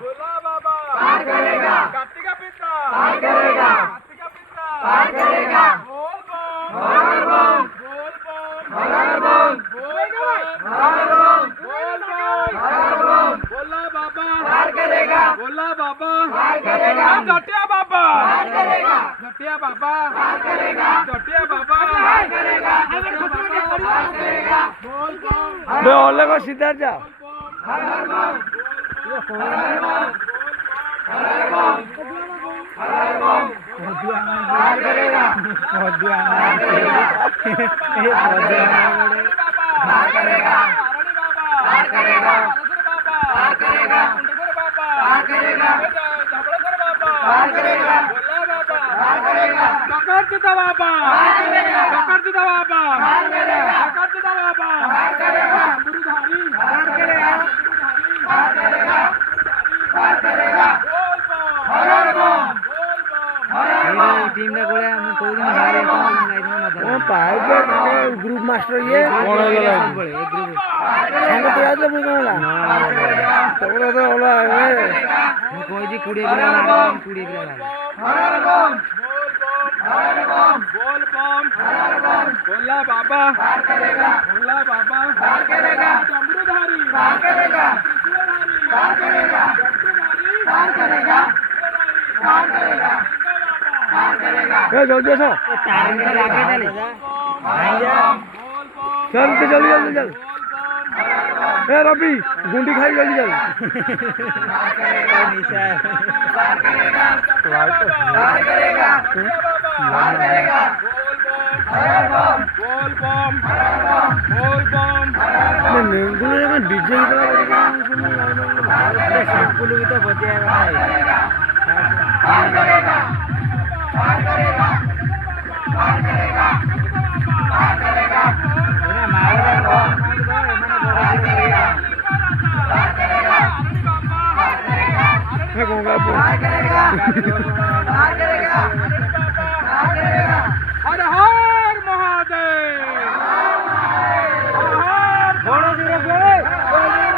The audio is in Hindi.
भोला बाबा पार करेगा। कार्तिक का पिता पार करेगा। कार्तिक का पिता पार करेगा। बोल बम हर बम बोल बम हर बम बोल बम हर बम बोल बम हर बम भोला बाबा पार करेगा। भोला बाबा पार करेगा। जटिया बाबा पार करेगा। जटिया बाबा पार करेगा। जटिया बाबा पार करेगा। पार करेगा। बोल बम बे ओले को सीधा जा हर बम हर बम हर बम हर बम पार करेगा। पार करेगा। पार करेगा। पार करेगा। पार करेगा। पार करेगा। पार करेगा। भोला बाबा पार करेगा। ककरचुदा बाबा पार करेगा। ककरचुदा बाबा पार करेगा। ककरचुदा बाबा पार करेगा। गुरुधारी पार करेगा। पार करेगा। पार करेगा। बोल बम हर बम बोल बम हर बम टीम ना गोळ्या मग कोणी हारे पण नाही मत ओ पाए के ग्रुप मास्टर ये कोण गेला एक ग्रुप संग तो आज बुझला तोला तो ओला है मग कोई जी कुडी बिला लागला कुडी बिला लागला हर बम बोल बम हर बम बोल बम हर बम भोला बाबा पार करेगा। भोला बाबा पार करेगा। डमरूधारी पार करेगा। त्रिशूलधारी पार करेगा। जटाधारी पार करेगा। पार करेगा। पार करेगा। ए जल्दी से तार में लागे डाले भाई जा बोल बम चल के जल्दी जल्दी चल बोल बम हर बम ए रवि गुंडी खाई जल्दी चल पार करेगा। निशा पार करेगा। पार करेगा। पार करेगा। बोल बम बोल बम बोल बम मैं नेंगुलो जगह डीजे की तरह अरे संकुल भी तो बजे है भाई पार करेगा। पार करेगा। पार करेगा। पार करेगा। ना मारो पार करेगा। पार करेगा। पार करेगा। है गंगा पार करेगा। पार करेगा। पार करेगा। हर हर महादेव हर हर थोड़ा धीरे बोले बोल बम।